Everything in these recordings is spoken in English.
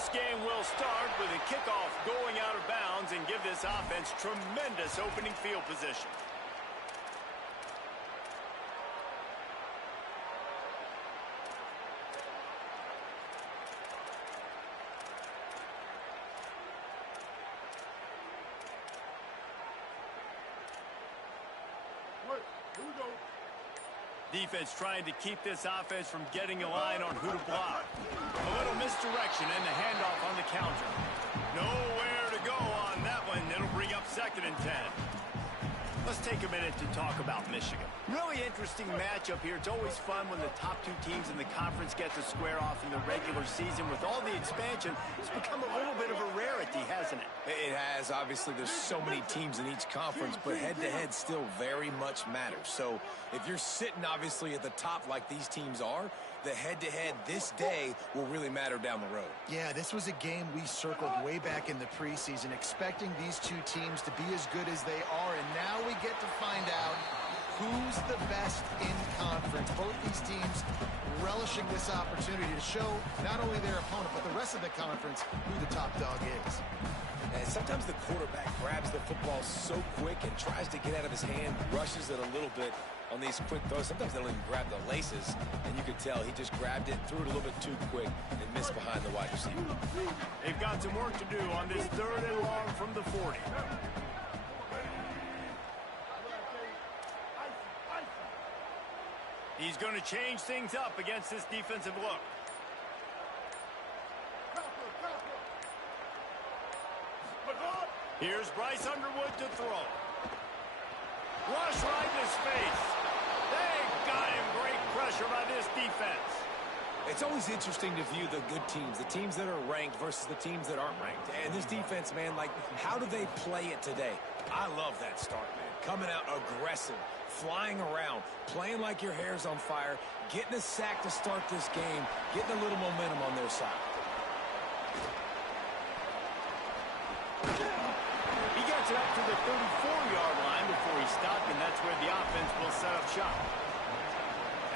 This game will start with a kickoff going out of bounds and give this offense tremendous opening field position. Here we go. Defense trying to keep this offense from getting a line on who to block. A little misdirection and the handoff on the counter. Nowhere to go on that one. It'll bring up 2nd and 10. Let's take a minute to talk about Michigan. Really interesting matchup here. It's always fun when the top two teams in the conference get to square off in the regular season. With all the expansion, it's become a little bit of a rarity, hasn't it? It has. Obviously, there's so many teams in each conference, but head-to-head still very much matters. So if you're sitting, obviously, at the top like these teams are, the head-to-head this day will really matter down the road. Yeah, this was a game we circled way back in the preseason, expecting these two teams to be as good as they are, and now we get to find out who's the best in conference. Both these teams relishing this opportunity to show not only their opponent, but the rest of the conference who the top dog is. And sometimes the quarterback grabs the football so quick and tries to get out of his hand, rushes it a little bit on these quick throws. Sometimes they don't even grab the laces, and you can tell he just grabbed it, threw it a little bit too quick, and missed behind the wide receiver. They've got some work to do on this 3rd and long from the 40. He's going to change things up against this defensive look. Here's Bryce Underwood to throw. Rush right in his face. They got him. Great pressure by this defense. It's always interesting to view the good teams, the teams that are ranked versus the teams that aren't ranked. And this defense, man, like, how do they play it today? I love that start, man. Coming out aggressive, flying around, playing like your hair's on fire, getting a sack to start this game, getting a little momentum on their side. He gets it up to the 34-yard line before he stopped, and that's where the offense will set up shop.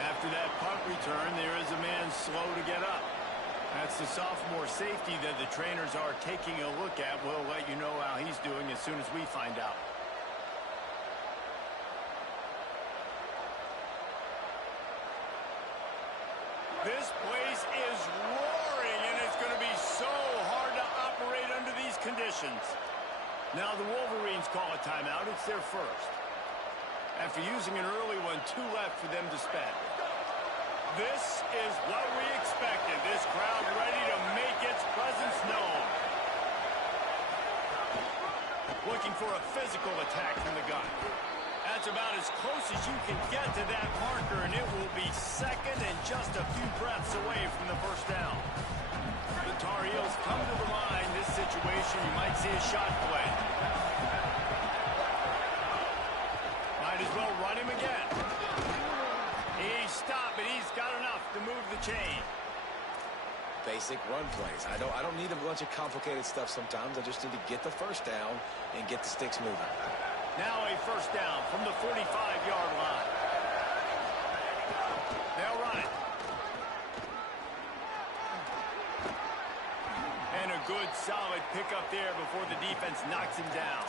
After that punt return, there is a man slow to get up. That's the sophomore safety that the trainers are taking a look at. We'll let you know how he's doing as soon as we find out. This place is roaring, and it's going to be so hard to operate under these conditions. Now the Wolverines call a timeout. It's their first. After using an early one, 2 left for them to spend. This is what we expected. This crowd ready to make its presence known. Looking for a physical attack from the gun. That's about as close as you can get to that marker, and it will be 2nd and just a few breaths away from the first down. The Tar Heels come to the line. This situation, you might see a shot play. Might as well run him again. He stopped, but he's got enough to move the chain. Basic run plays. I don't need a bunch of complicated stuff sometimes. I just need to get the first down and get the sticks moving. Now a first down from the 45-yard line. They'll run it. And a good, solid pickup there before the defense knocks him down.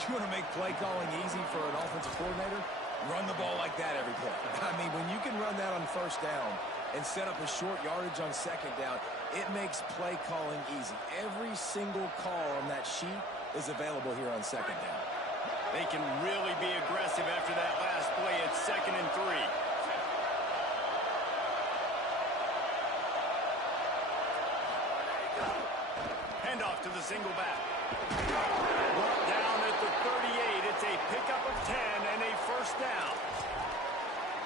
You want to make play calling easy for an offensive coordinator? Run the ball like that every play. I mean, when you can run that on first down and set up a short yardage on 2nd down, it makes play calling easy. Every single call on that sheet is available here on 2nd down. They can really be aggressive after that last play. It's 2nd and 3. Handoff to the single back. Brought down at the 38. It's a pickup of 10 and a first down.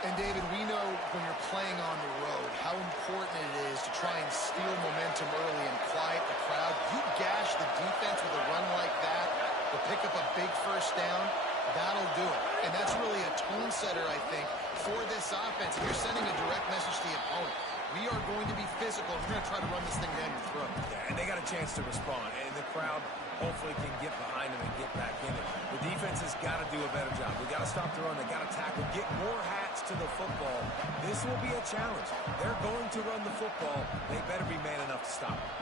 And, David, we know when you're playing on the road how important it is to try and steal momentum early and quiet the crowd. You gash the defense with a run like that to pick up a big first down, that'll do it. And that's really a tone setter, I think, for this offense. If you're sending a direct message to the opponent, We are going to be physical. We're going to try to run this thing down your throat. Yeah, and they got a chance to respond, and the crowd hopefully can get behind them and get back in it. The defense has got to do a better job. They got to stop the run. They got to tackle, get more hats to the football. This will be a challenge. They're going to run the football. They better be man enough to stop it.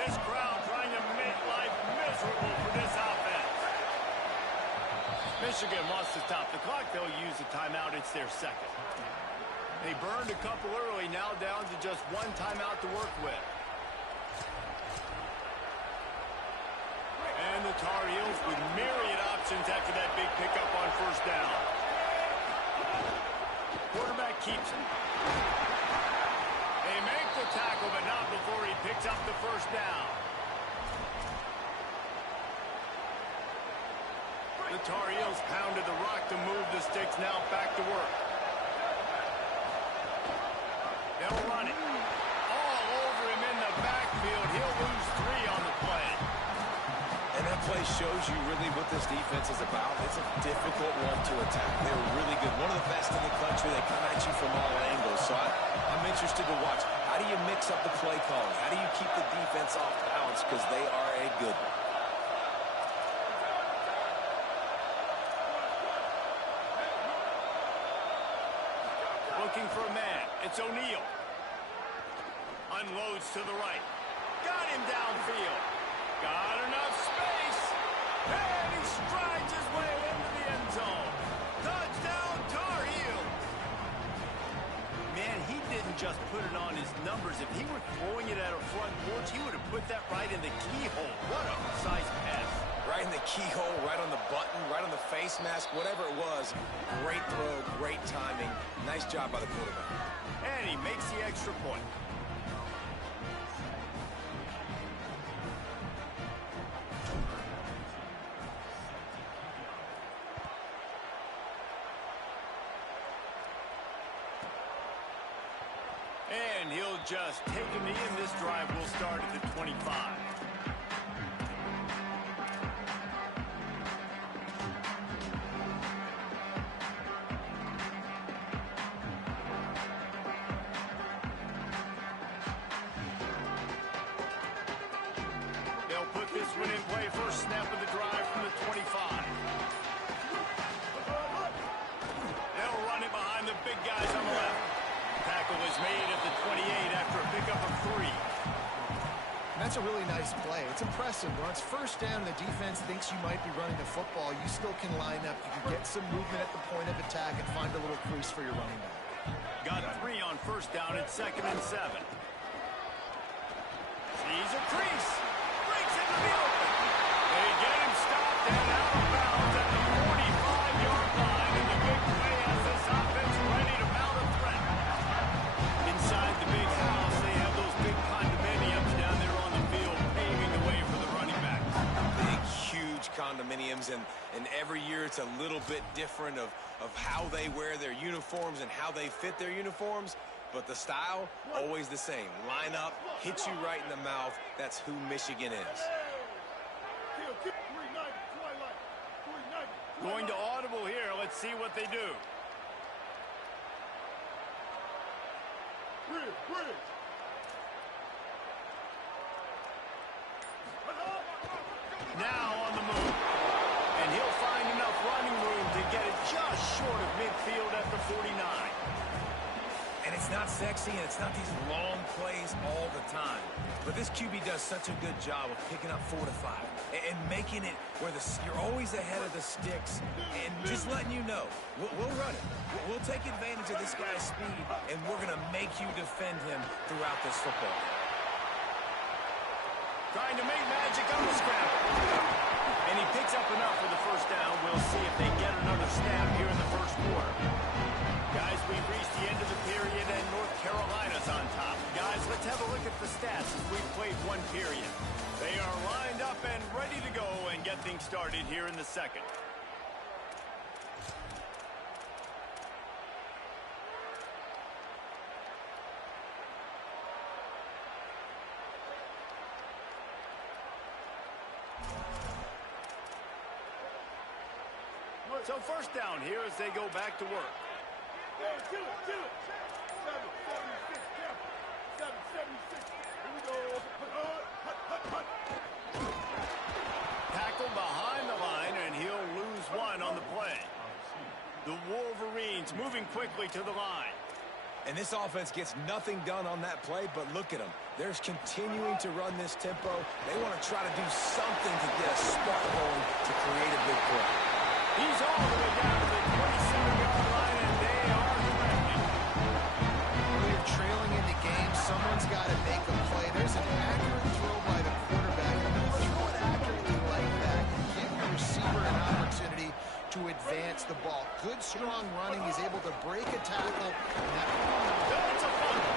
This crowd trying to make life miserable for this offense. Michigan wants to stop the clock. They'll use a timeout. It's their second. They burned a couple early, now down to just one timeout to work with. And the Tar Heels with myriad options after that big pickup on first down. Quarterback keeps it. They make the tackle, but not before he picks up the first down. The Tar Heels pounded the rock to move the sticks, now back to work. They'll run it. All over him in the backfield. He'll lose 3 on the play. And that play shows you really what this defense is about. It's a difficult one to attack. They're really good. One of the best in the country. They come at you from all angles. So I'm interested to watch. How do you mix up the play calling? How do you keep the defense off balance? Because they are a good one. Looking for a man. It's O'Neal. Unloads to the right. Got him downfield. Got enough space. And he strides his way into the end zone. Touchdown, Tar Heel. Man, he didn't just put it on his numbers. If he were throwing it at a front porch, he would have put that right in the keyhole. What a precise pass. Right in the keyhole, right on the button, right on the face mask, whatever it was. Great throw, great timing. Nice job by the quarterback. And he makes the extra point. And he'll just take a knee, and this drive will start at the 25. They'll put this one in play. First snap of the drive from the 25. They'll run it behind the big guys on the left. Tackle is made at the 28 after a pickup of 3. That's a really nice play. It's impressive. When it's first down, the defense thinks you might be running the football. You still can line up. You can get some movement at the point of attack and find a little crease for your running back. Got 3 on first down. It's 2nd and 7. Sees a crease. Breaks into the open. They get him stopped and out of bounds at the 45-yard line. And the big play has this offense ready to mount a threat. Inside the big house, they have those big condominiums down there on the field, paving the way for the running back. Big, huge condominiums, and every year it's a little bit different of how they wear their uniforms and how they fit their uniforms. But the style, always the same. Line up, hit you right in the mouth. That's who Michigan is. Going to audible here. Let's see what they do. Now on the move. And he'll find enough running room to get it just short of midfield at the 49. And it's not sexy, and it's not these long plays all the time. But this QB does such a good job of picking up 4 to 5 and making it where you're always ahead of the sticks and just letting you know, we'll run it. We'll take advantage of this guy's speed, and we're going to make you defend him throughout this football. Trying to make magic on the scramble. And he picks up enough for the first down. We'll see if they get another snap here in the first quarter. Guys, we've reached the end of the period, and North Carolina's on top. Guys, let's have a look at the stats as we've played one period. They are lined up and ready to go and get things started here in the second. So first down here as they go back to work. Tackled behind the line, and he'll lose one on the play. The Wolverines moving quickly to the line. And this offense gets nothing done on that play, but look at them. They're continuing to run this tempo. They want to try to do something to get a spark going to create a big play. He's all the way down to the 27-yard line, and they are directing. When you're trailing in the game, someone's got to make a play. There's an accurate throw by the quarterback. When you throw it accurately like that, you give your receiver an opportunity to advance the ball. Good, strong running. He's able to break a tackle. That's a fumble.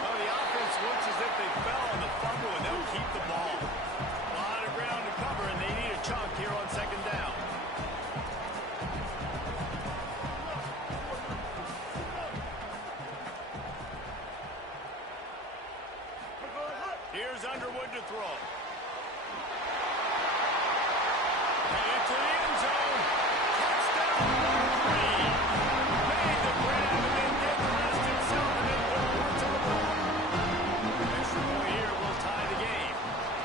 Well, the offense looks as if they fell on the fumble, and they'll keep the ball. A lot of ground to cover, and they need a chunk here on second down. Here's Underwood to throw. Headed to the end zone. Touchdown, Wolverine. Made the grab and then did the rest himself and then put one to the ball. Extra point here will tie the game.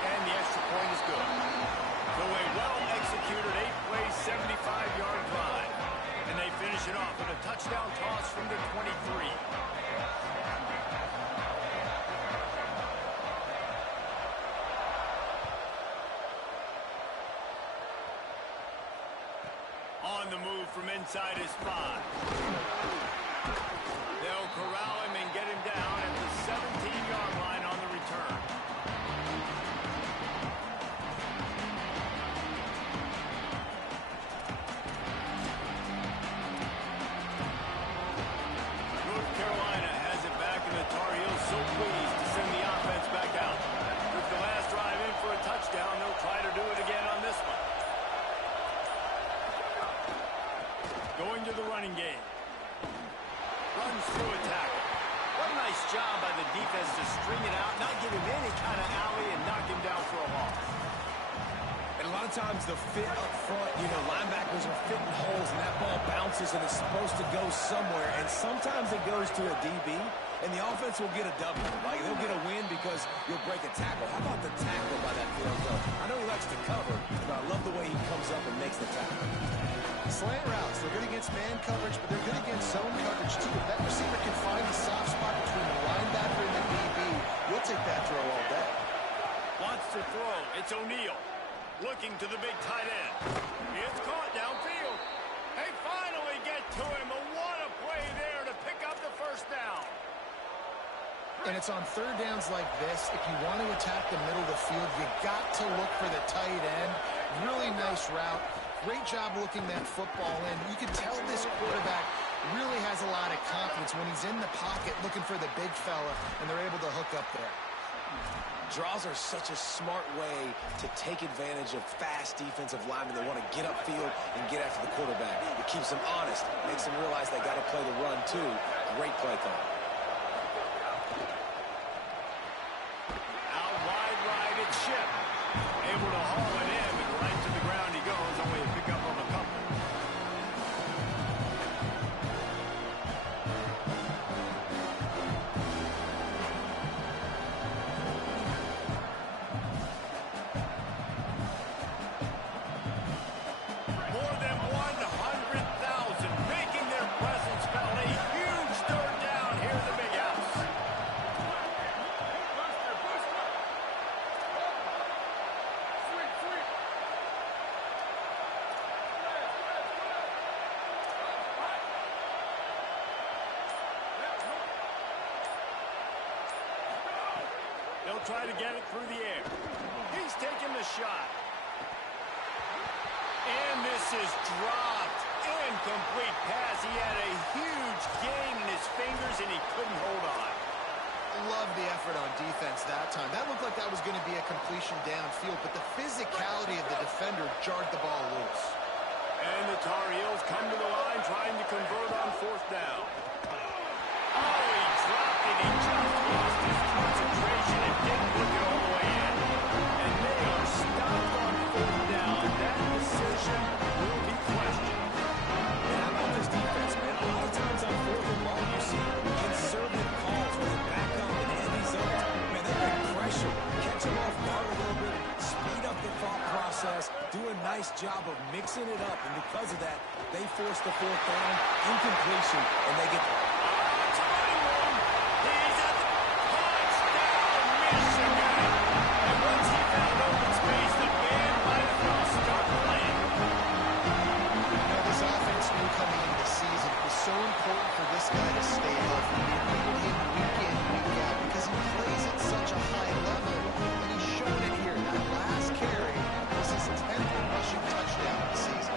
And the extra point is good. So a well-executed 8-play, 75-yard drive. And they finish it off with a touchdown toss from the 23. On the move from inside his 5. They'll corral him and get him down at the 17-yard line on the return. North Carolina has it back, and the Tar Heels so pleased to send the offense back out. Took the last drive in for a touchdown. They'll try to do it again on this one. Going to the running game. Runs through a tackle. What a nice job by the defense to string it out, not give him any kind of alley, and knock him down for a loss. And a lot of times the fit up front, linebackers are fitting holes, and that ball bounces, and it's supposed to go somewhere. And sometimes it goes to a DB, and the offense will get a W. Like, they'll get a win because you'll break a tackle. How about the tackle by that field coach? I know he likes to cover, but I love the way he comes up and makes the tackle. Slant routes, they're good against man coverage, but they're good against zone coverage too. If that receiver can find the soft spot between the linebacker and the DB, we'll take that throw all day. Wants to throw. It's O'Neal. Looking to the big tight end. It's caught downfield. They finally get to him. But what a play there to pick up the first down. And it's on third downs like this. If you want to attack the middle of the field, you got to look for the tight end. Really nice route. Great job looking that football in. You can tell this quarterback really has a lot of confidence when he's in the pocket looking for the big fella, and they're able to hook up there. Draws are such a smart way to take advantage of fast defensive linemen that want to get upfield and get after the quarterback. It keeps them honest, makes them realize they got to play the run too. Great play call. Out wide right, it's Ship. Able to haul it in, but right to the ground he goes. Only a pickup of a couple. More than 100,000 making their presence felt. A huge third down here in the big house. They'll try to get it through the air. He's taking the shot. And this is dropped. Incomplete pass. He had a huge gain in his fingers, and he couldn't hold on. Love the effort on defense that time. That looked like that was going to be a completion downfield, but the physicality of the defender jarred the ball loose. And the Tar Heels come to the line trying to convert on fourth down. Oh, he dropped it. He just lost his concentration and didn't look it all the way in. And they are stopped on fourth down. That decision will be questioned. And how about this defense, man? A lot of times on fourth process, do a nice job of mixing it up, and because of that, they force the fourth down, incompletion, and they get... It's a running room. He's at the touchdown, Michigan. And once he found open space, the band might as well start playing. Now, this offense knew coming into the season it was so important for this guy to stay healthy. They needed him week in, week out, because he plays at such a high level, and he's shown it here. That last carry was his 10th rushing touchdown of the season.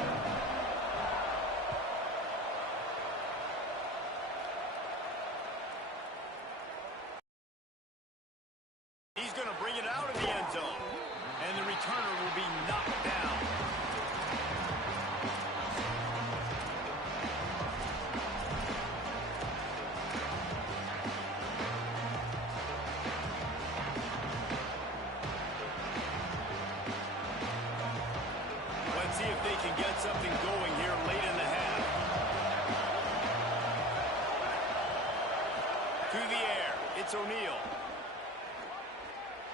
He's going to bring it out of the end zone, and the returner will be knocked down. Let's see if they can get something going here late in the half. To the air, it's O'Neal.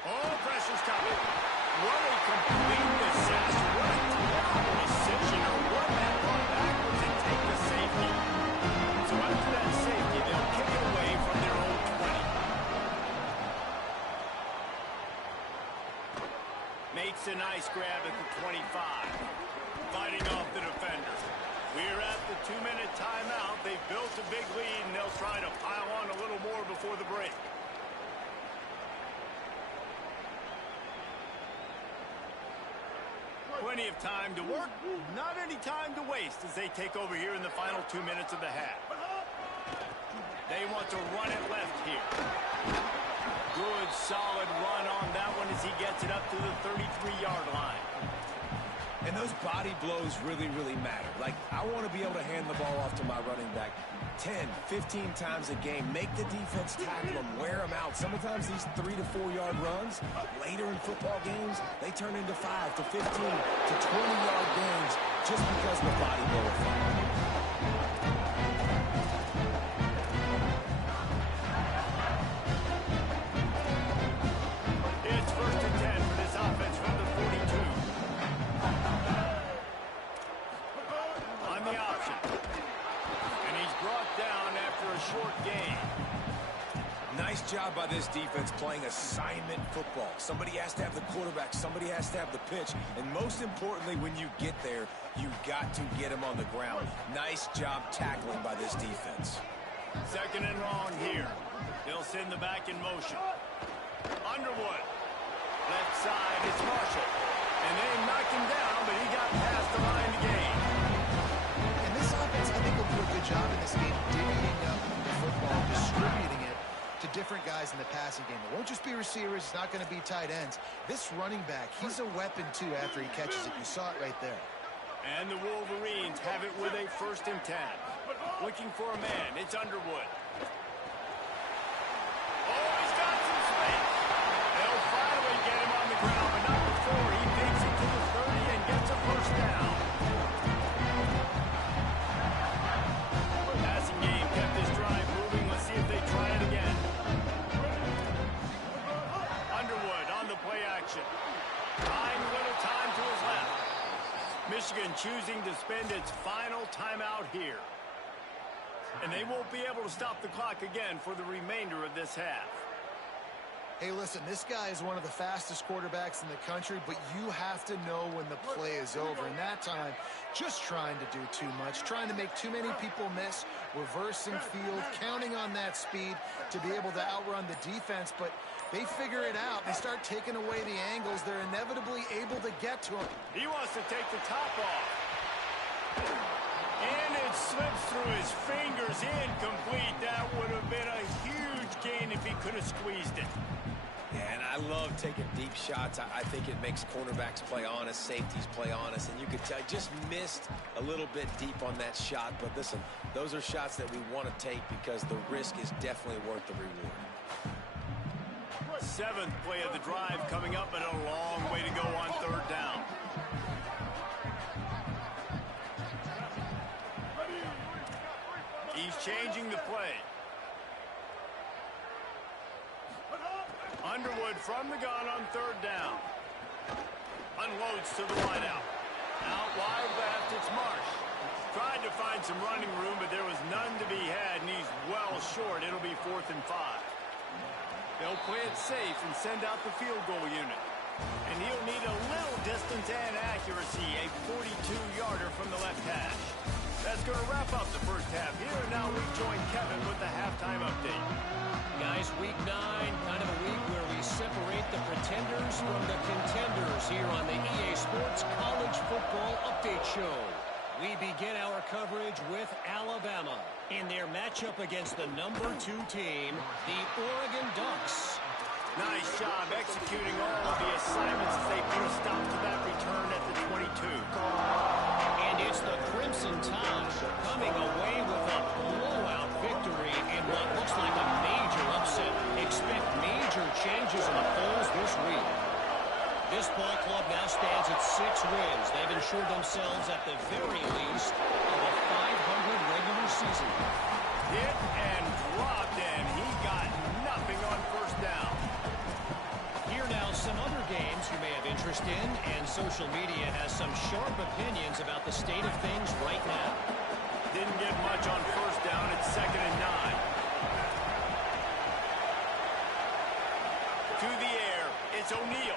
Oh, pressure's coming. What a complete disaster. What a terrible decision to run that ball backwards and take the safety. So after that safety, they'll kick it away from their own 20. Makes a nice grab at the 25. Fighting off the defender. We're at the 2-minute timeout. They've built a big lead, and they'll try to pile on a little more before the break. Plenty of time to work, not any time to waste as they take over here in the final 2 minutes of the half. They want to run it left here. Good, solid run on that one as he gets it up to the 33-yard line. And those body blows really, really matter. Like, I want to be able to hand the ball off to my running back 10, 15 times a game. Make the defense tackle them, wear them out. Sometimes these 3 to 4 yard runs, later in football games, they turn into 5 to 15 to 20-yard gains just because of the body blow effect. It's 1st and 10 for this offense from the 42. On the option. And he's brought down after a short gain. Nice job by this defense playing assignment football. Somebody has to have the quarterback. Somebody has to have the pitch. And most importantly, when you get there, you got to get him on the ground. Nice job tackling by this defense. 2nd and long here. They'll send the back in motion. Underwood. Left side, it's Marshall. And they knocked him down, but he got past the line to gain. And this offense, I think, will do a good job in this game divvying up the football, distributing it to different guys in the passing game. It won't just be receivers. It's not going to be tight ends. This running back, he's a weapon, too, after he catches it. You saw it right there. And the Wolverines have it with a 1st and 10. Looking for a man. It's Underwood. Oh, he's got some space. They'll finally get him on the ground, but not before he makes it to the 30 and gets a 1st down. Passing game kept this drive moving. Let's see if they try it again. Underwood on the play action. Buying a little time to his left. Michigan choosing to spend its final timeout here. And they won't be able to stop the clock again for the remainder of this half. Hey, listen, this guy is one of the fastest quarterbacks in the country, but you have to know when the play is over. And that time, just trying to do too much, trying to make too many people miss, reversing field, counting on that speed to be able to outrun the defense. But they figure it out. They start taking away the angles. They're inevitably able to get to him. He wants to take the top off. And it slips through his fingers, incomplete. That would have been a huge gain if he could have squeezed it. Yeah, and I love taking deep shots. I think it makes cornerbacks play honest, safeties play honest, and you could tell just missed a little bit deep on that shot. But listen, those are shots that we want to take because the risk is definitely worth the reward. 7th play of the drive coming up, and a long way to go on 3rd down. He's changing the play. Underwood from the gun on 3rd down. unloads to the wideout. Out wide left, it's Marsh. Tried to find some running room, but there was none to be had, and he's well short. It'll be 4th and 5. They'll play it safe and send out the field goal unit. And he'll need a little distance and accuracy, a 42-yarder from the left hash. That's going to wrap up the first half here, and now we join Kevin with the halftime update. Guys, week 9, kind of a week where we separate the pretenders from the contenders here on the EA Sports College Football Update Show. We begin our coverage with Alabama in their matchup against the number 2 team, the Oregon Ducks. Nice job executing all of the assignments as they put a stop to that return at the 22. And it's the Crimson Tide coming away with a blowout victory in what looks like a major upset. Expect major changes in the polls this week. This ball club now stands at 6 wins. They've ensured themselves at the very least of a 500 regular season. Hit and dropped, and he got nothing on first down. Here now some other games you may have interest in, and social media has some sharp opinions about the state of things right now. Didn't get much on first down. It's 2nd and 9. To the air, it's O'Neal.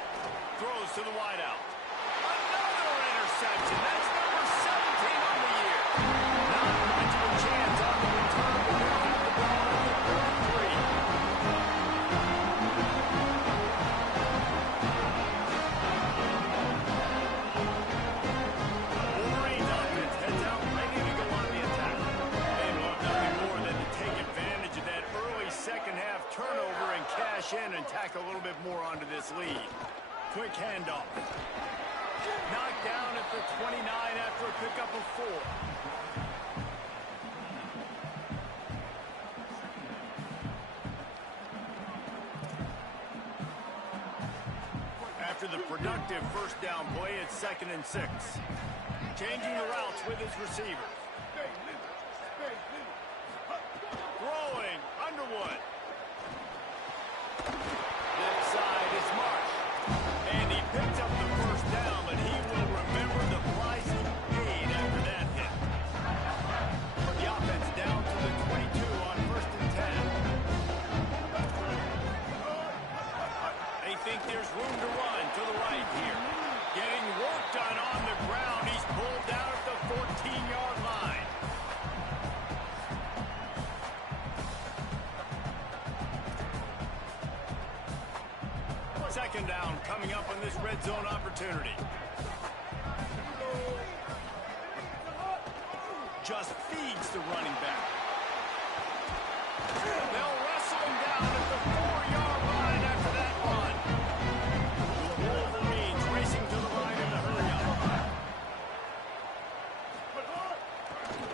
Throws to the wideout. Another interception. That's number 17 on the year. Not much of a chance on the return, but they'll have the ball at the 33. Wolverines offense heads out ready to go on the attack. They love nothing more than to take advantage of that early second half turnover and cash in and tack a little bit more onto this lead. Quick handoff. Knocked down at the 29 after a pickup of 4. After the productive first down play, it's 2nd and 6. Changing the routes with his receivers. Throwing, Underwood. Left side is Marsh. And he picks up the first down, but he will remember the price he paid after that hit. The offense down to the 22 on 1st and 10. They think there's room to run to the right here. Getting work done on the ground. He's pulled down at the 14-yard line. Second down coming up on this red zone opportunity. Just feeds the running back. They'll wrestle him down at the 4-yard line after that run. The Wolverines racing to the line in the hurry-up.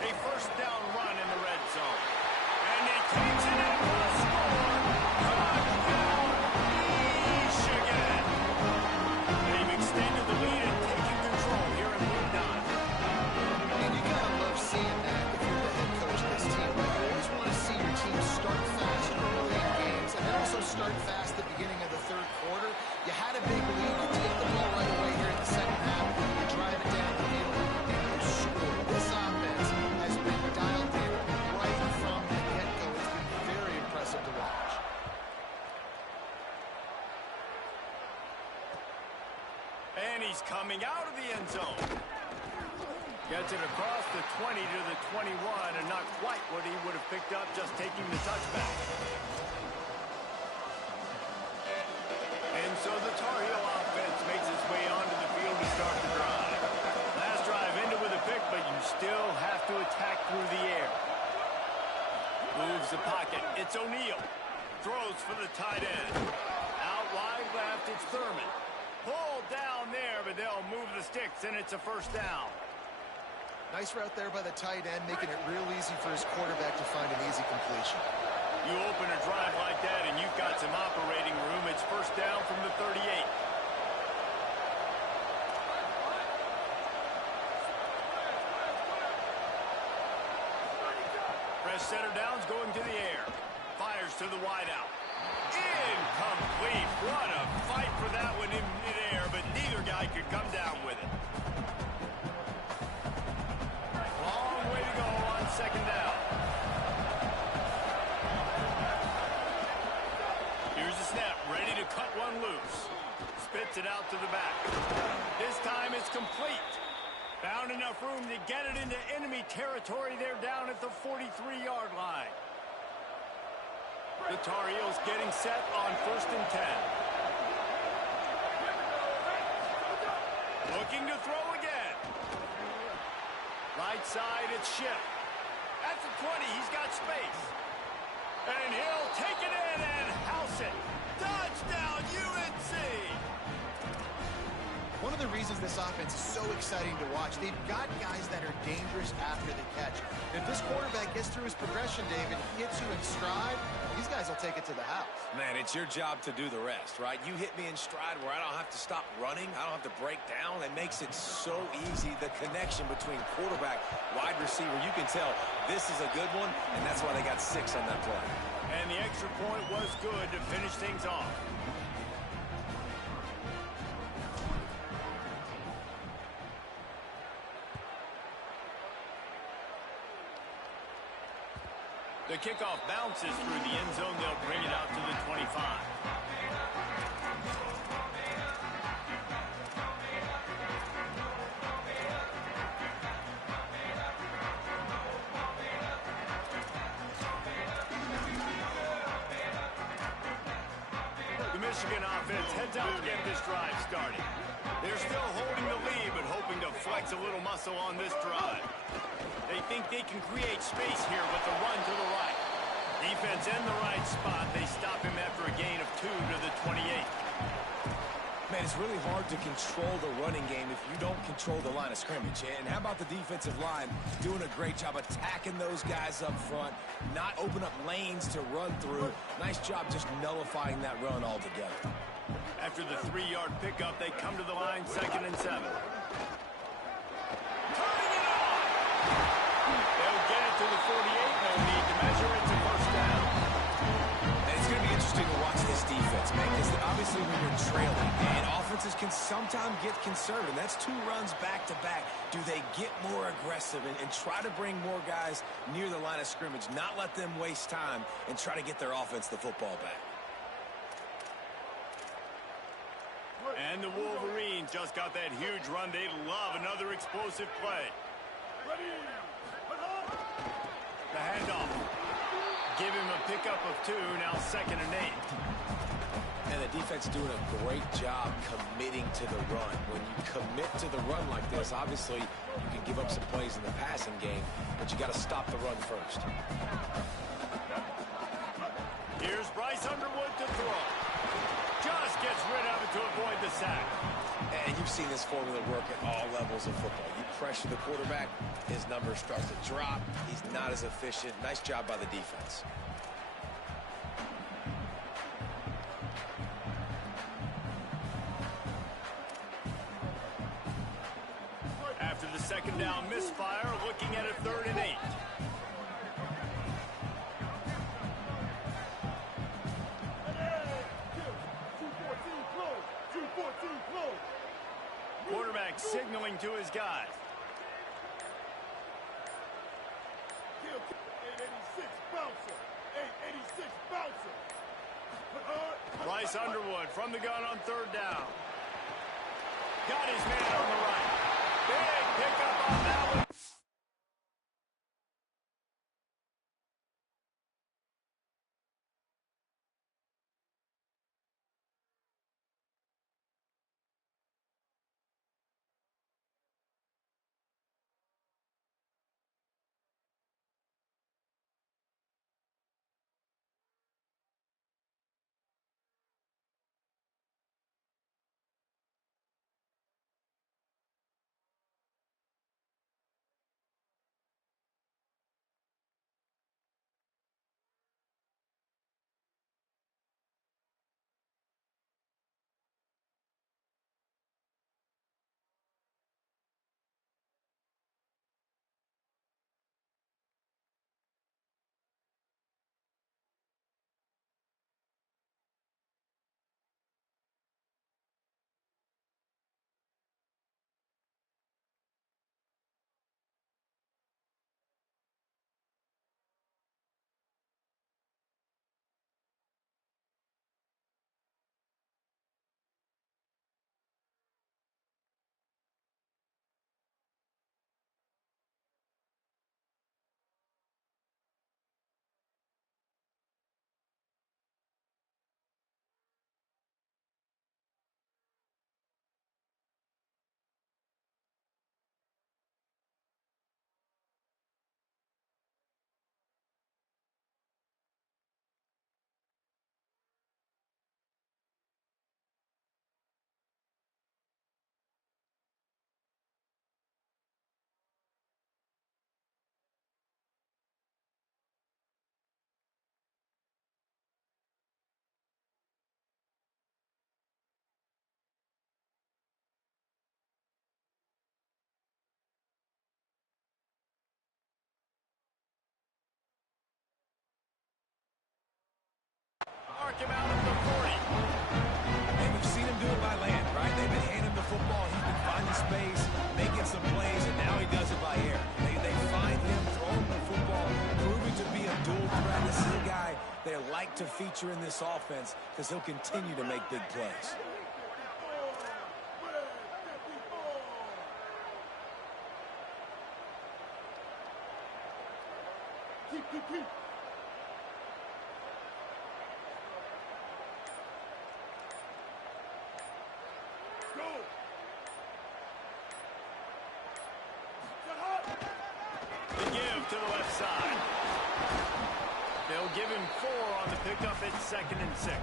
A first down run in the red zone. And he takes it in for the score. Touchdown, Michigan. They've extended the lead and taken control here in week 9. And you gotta love seeing that if you're the head coach of this team. Like, you always want to see your team start fast early in games and then also start fast at the beginning of the 3rd quarter. You had a big lead, you take the ball right away here in the second half, you drive it down the field, and you score. This offense has been dialed in right from the get-go. It's been very impressive to watch. And he's coming out of the end zone. Gets it across the 20 to the 21, and not quite what he would have picked up just taking the touchback. And so the Tar Heel offense makes its way onto the field to start the drive. Last drive ended with a pick, but you still have to attack through the air. Moves the pocket. It's O'Neal. Throws for the tight end. Out wide left, it's Thurman. Pulled down there, but they'll move the sticks, and it's a first down. Nice route there by the tight end, making it real easy for his quarterback to find an easy completion. You open a drive like that, and you've got some operating room. It's first down from the 38. Press center downs going to the air. Fires to the wideout. Incomplete. What a fight for that one in midair, but neither guy could come down with it. Long way to go on second down. Here's the snap, ready to cut one loose. Spits it out to the back. This time it's complete. Found enough room to get it into enemy territory. They're down at the 43-yard line. The Tar Heels getting set on 1st and 10. Looking to throw again. Right side, it's Schiff. At the 20, he's got space. And he'll take it in and house it. Touchdown, UNC! One of the reasons this offense is so exciting to watch, they've got guys that are dangerous after the catch. If this quarterback gets through his progression, David, hits you in stride, these guys will take it to the house. Man, it's your job to do the rest, right? You hit me in stride where I don't have to stop running. I don't have to break down. It makes it so easy. The connection between quarterback, wide receiver, you can tell this is a good one, and that's why they got 6 on that play. And the extra point was good to finish things off. The kickoff bounces through the end zone. They'll bring it out to the 25. The Michigan offense heads out to get this drive started. They're still holding the lead, but hoping to flex a little muscle on this drive. They think they can create space here with the run to the right. Defense in the right spot. They stop him after a gain of 2 to the 28. Man, it's really hard to control the running game if you don't control the line of scrimmage. And how about the defensive line doing a great job attacking those guys up front, not open up lanes to run through. Nice job just nullifying that run altogether. After the 3-yard pickup, they come to the line, 2nd and 7. They'll get it to the 48. No need to measure it to 1st down. And it's going to be interesting to watch this defense, man, because obviously when you're trailing, and offenses can sometimes get conservative. That's 2 runs back-to-back. Do they get more aggressive and try to bring more guys near the line of scrimmage, not let them waste time, and try to get their offense the football back? And the Wolverines just got that huge run. They love another explosive play. The handoff. Give him a pickup of 2, now 2nd and 8. And the defense doing a great job committing to the run. When you commit to the run like this, obviously you can give up some plays in the passing game, but you got to stop the run first. Here's Bryce Underwood to throw. Just gets rid of it to avoid the sack. And you've seen this formula work at all levels of football. You pressure the quarterback, his numbers start to drop. He's not as efficient. Nice job by the defense. After the 2nd down misfire, looking at a 3rd and 8. Quarterback signaling to his guys. 886 bouncer. 886 bouncer. Bryce Underwood from the gun on 3rd down. Got his man on the right. Big pickup on that one. space, making some plays, and now he does it by air. They find him, throwing the football, proving to be a dual threat. This is a guy they like to feature in this offense because he'll continue to make big plays. Keep. Go. The give to the left side. They'll give him 4 on the pickup at 2nd and 6.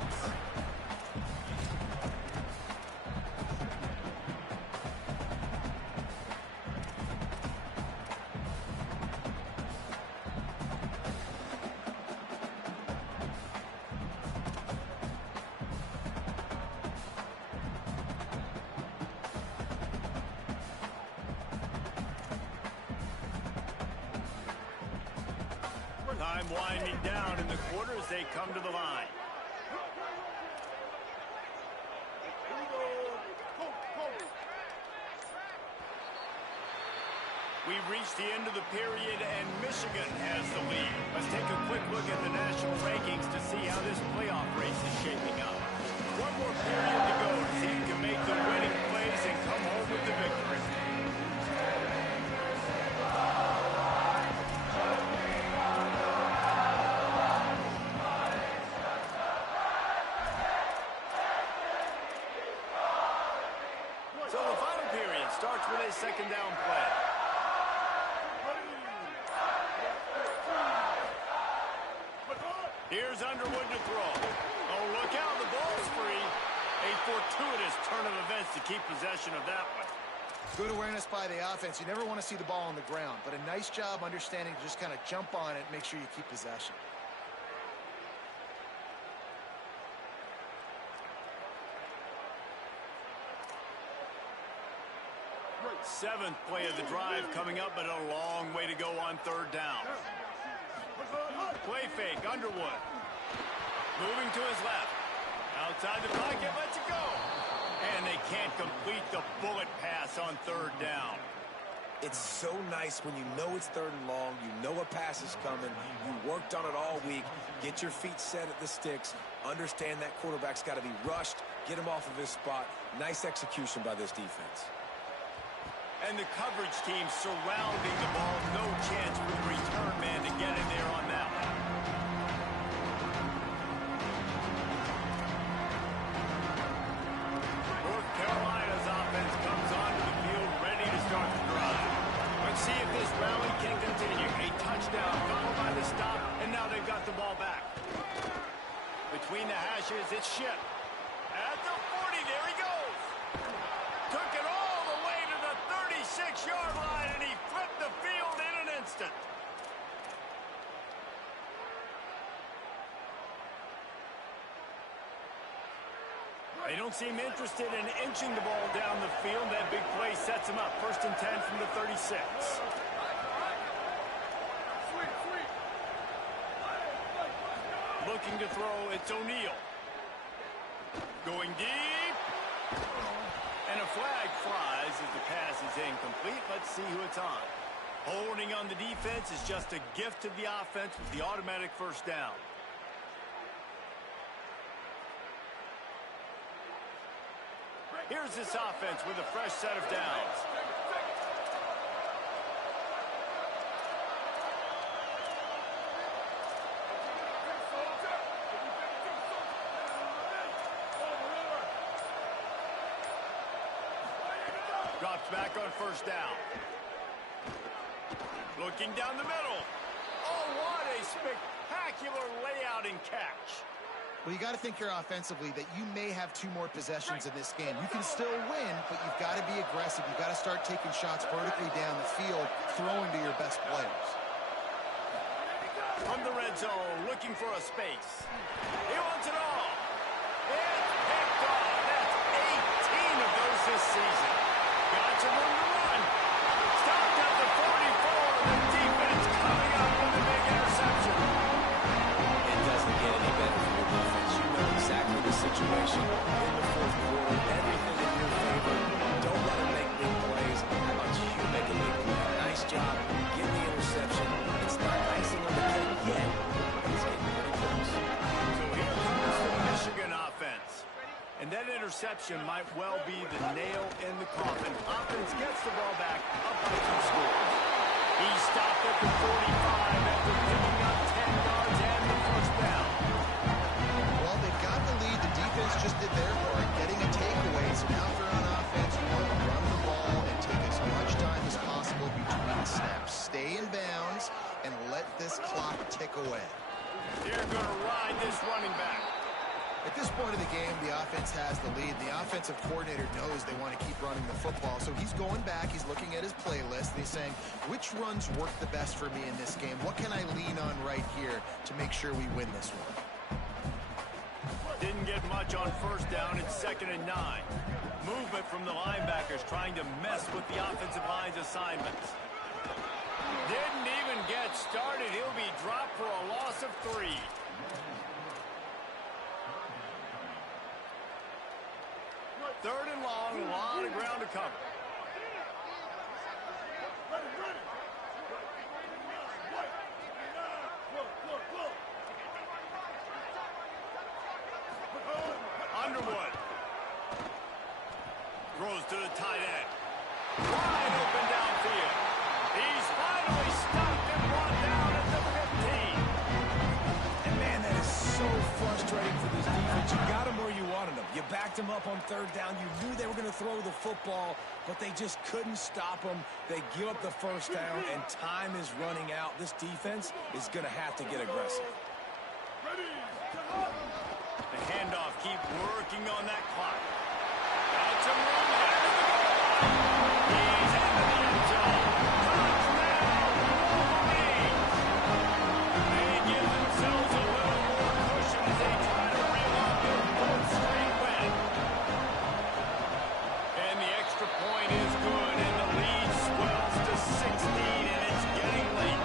Time winding down in the quarter as they come to the line. We've reached the end of the period, and Michigan has the lead. Let's take a quick look at the national rankings to see how this playoff race is shaping up. One more period to go to see who can make the winning plays and come home with the victory. So the final period starts with a 2nd down play. Here's Underwood to throw. Oh, look out, the ball's free. A fortuitous turn of events to keep possession of that one. Good awareness by the offense. You never want to see the ball on the ground, but a nice job understanding to just kind of jump on it, make sure you keep possession. Seventh play of the drive coming up, but a long way to go on 3rd down. Play fake, Underwood. Moving to his left. Outside the pocket, lets it go. And they can't complete the bullet pass on 3rd down. It's so nice when you know it's 3rd and long, you know a pass is coming, you worked on it all week, get your feet set at the sticks, understand that quarterback's got to be rushed, get him off of his spot. Nice execution by this defense. And the coverage team surrounding the ball. No chance for the return man to get in there on that one. North Carolina's offense comes onto the field ready to start the drive. Let's see if this rally can continue. A touchdown followed by the stop, and now they've got the ball back. Between the hashes, it's Shipp. At the 40, there he goes. Took it all the way to the 36-yard line, and he flipped the field in an instant. They don't seem interested in inching the ball down the field. That big play sets him up. 1st and 10 from the 36. Looking to throw, it's O'Neal. Going deep. And a flag flies as the pass is incomplete. Let's see who it's on. Holding on the defense is just a gift to the offense with the automatic 1st down. Here's this offense with a fresh set of downs. Drops back on 1st down. Looking down the middle. Oh, what a spectacular layout and catch. Well, you got to think here offensively that you may have 2 more possessions in this game. You can still win, but you've got to be aggressive. You've got to start taking shots vertically down the field, throwing to your best players. From the red zone, looking for a space. He wants it all. It's picked off. That's 18 of those this season. Got some room to run. Stopped at the 44. The defense coming up with a big interception. It doesn't get any better for your defense. You know exactly the situation in the 4th quarter. Everything in your favor. Don't let them make big plays. interception might well be the nail in the coffin. Offense gets the ball back, up by 2 scores. He stopped at the 45 after picking up 10 yards and the first down. Well, they've got the lead. The defense just did their part, getting a takeaway. So now if they're on offense, you want to run the ball and take as much time as possible between snaps. Stay in bounds and let this clock tick away. They're going to ride this running back. At this point of the game, the offense has the lead. The offensive coordinator knows they want to keep running the football. So he's going back, he's looking at his playlist, and he's saying, which runs work the best for me in this game? What can I lean on right here to make sure we win this one? Didn't get much on first down. It's 2nd and 9. Movement from the linebackers trying to mess with the offensive line's assignments. Didn't even get started. He'll be dropped for a loss of 3. Third and long, a lot of ground to cover. Underwood throws to the tight end. Wide open downfield. He's finally stopped and brought down at the 15. And man, that is so frustrating for this defense. You got him where you wanted him. You backed him up on 3rd down. You knew they were going to throw the football, but they just couldn't stop him. They give up the first down, and time is running out. This defense is going to have to get aggressive. The handoff, keep working on that clock. Got some room there to the goal. He's into the end zone. Touchdown, Wolverines. They give themselves a little more cushion as they try to reel off their 4th straight win. And the extra point is good, and the lead swells to 16, and it's getting late.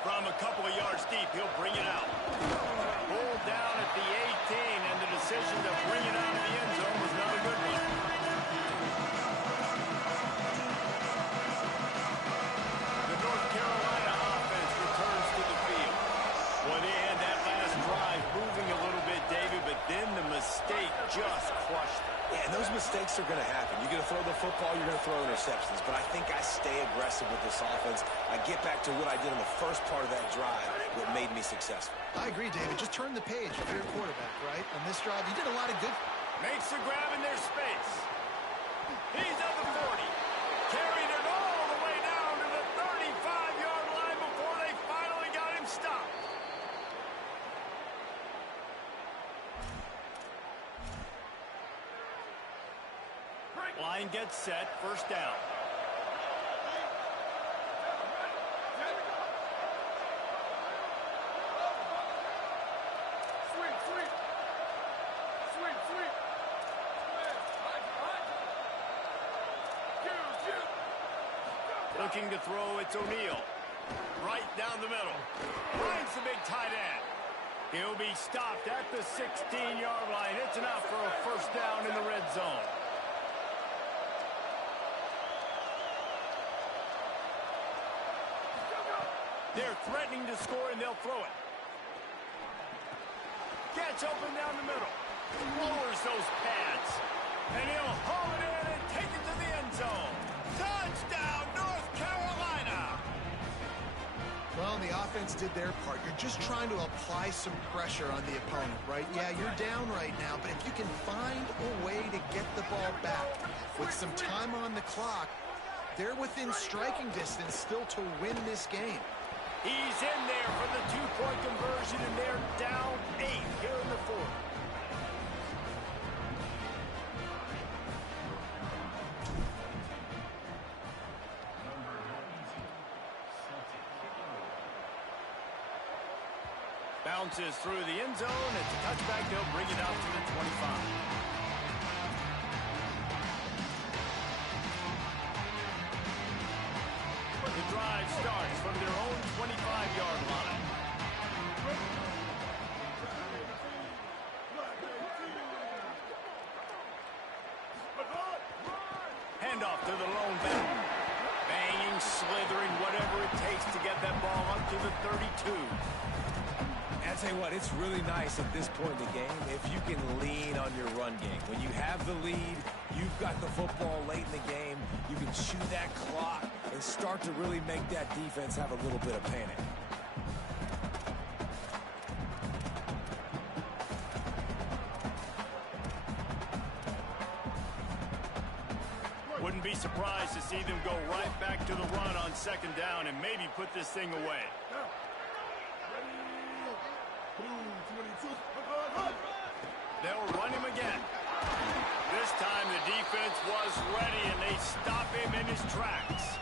From a couple of yards deep, he'll bring it out. Pulled down at the 18, and the decision to bring it out of the end zone was not a good one. The North Carolina offense returns to the field. Well, they had that last drive moving a little bit, David, but then the mistake just crushed them. Yeah, and those mistakes are going to happen. You're going to throw the football, you're going to throw interceptions. But I think I stay aggressive with this offense. I get back to what I did in the first part of that drive, what made me successful. I agree, David. Just turn the page if you're a quarterback, right? On this drive, you did a lot of good. Makes the grab in their space. He's at the 40. Carried it all the way down to the 35-yard line before they finally got him stopped. Line gets set, first down. Looking to throw, it's O'Neal. Right down the middle. Finds the big tight end. He'll be stopped at the 16-yard line. It's enough for a first down in the red zone. They're threatening to score, and they'll throw it. Gets open down the middle. Lowers those pads. And he'll haul it in and take it to the end zone. Touchdown, North Carolina! Well, the offense did their part. You're just trying to apply some pressure on the opponent, right? Yeah, you're down right now, but if you can find a way to get the ball back with some time on the clock, they're within striking distance still to win this game. He's in there for the two-point conversion, and they're down 8 here in the 4th. Bounces through the end zone. It's a touchback. They'll bring it out to the 25. The drive starts from their own 25-yard line. Handoff to the lone back. Banging the 32. I tell you what, it's really nice at this point in the game if you can lean on your run game. When you have the lead, you've got the football late in the game, you can chew that clock and start to really make that defense have a little bit of panic. Wouldn't be surprised to see them go right back to the run on second down and maybe put this thing away. They'll run him again. This time the defense was ready and they stop him in his tracks.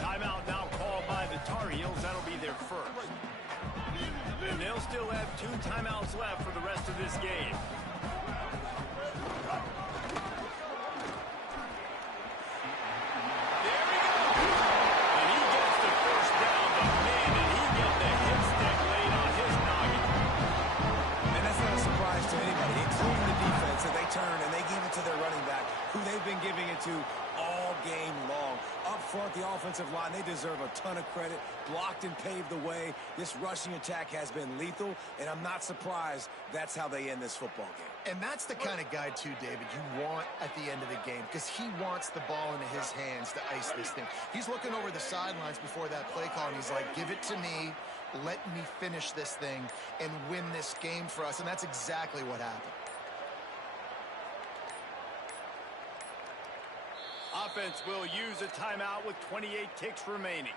Timeout now called by the Tar Heels. That'll be their first. And they'll still have 2 timeouts left for the rest of this game. Been giving it to all game long. Up front, the offensive line, they deserve a ton of credit. Blocked and paved the way. This rushing attack has been lethal, and I'm not surprised that's how they end this football game. And that's the kind of guy, too, David, you want at the end of the game, because he wants the ball into his hands to ice this thing. He's looking over the sidelines before that play call, and he's like, give it to me. Let me finish this thing and win this game for us. And that's exactly what happened. Offense will use a timeout with 28 ticks remaining.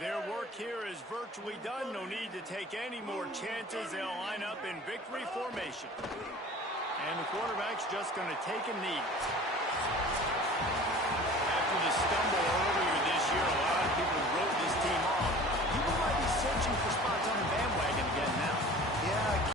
Their work here is virtually done. No need to take any more chances. They'll line up in victory formation. And the quarterback's just going to take a knee.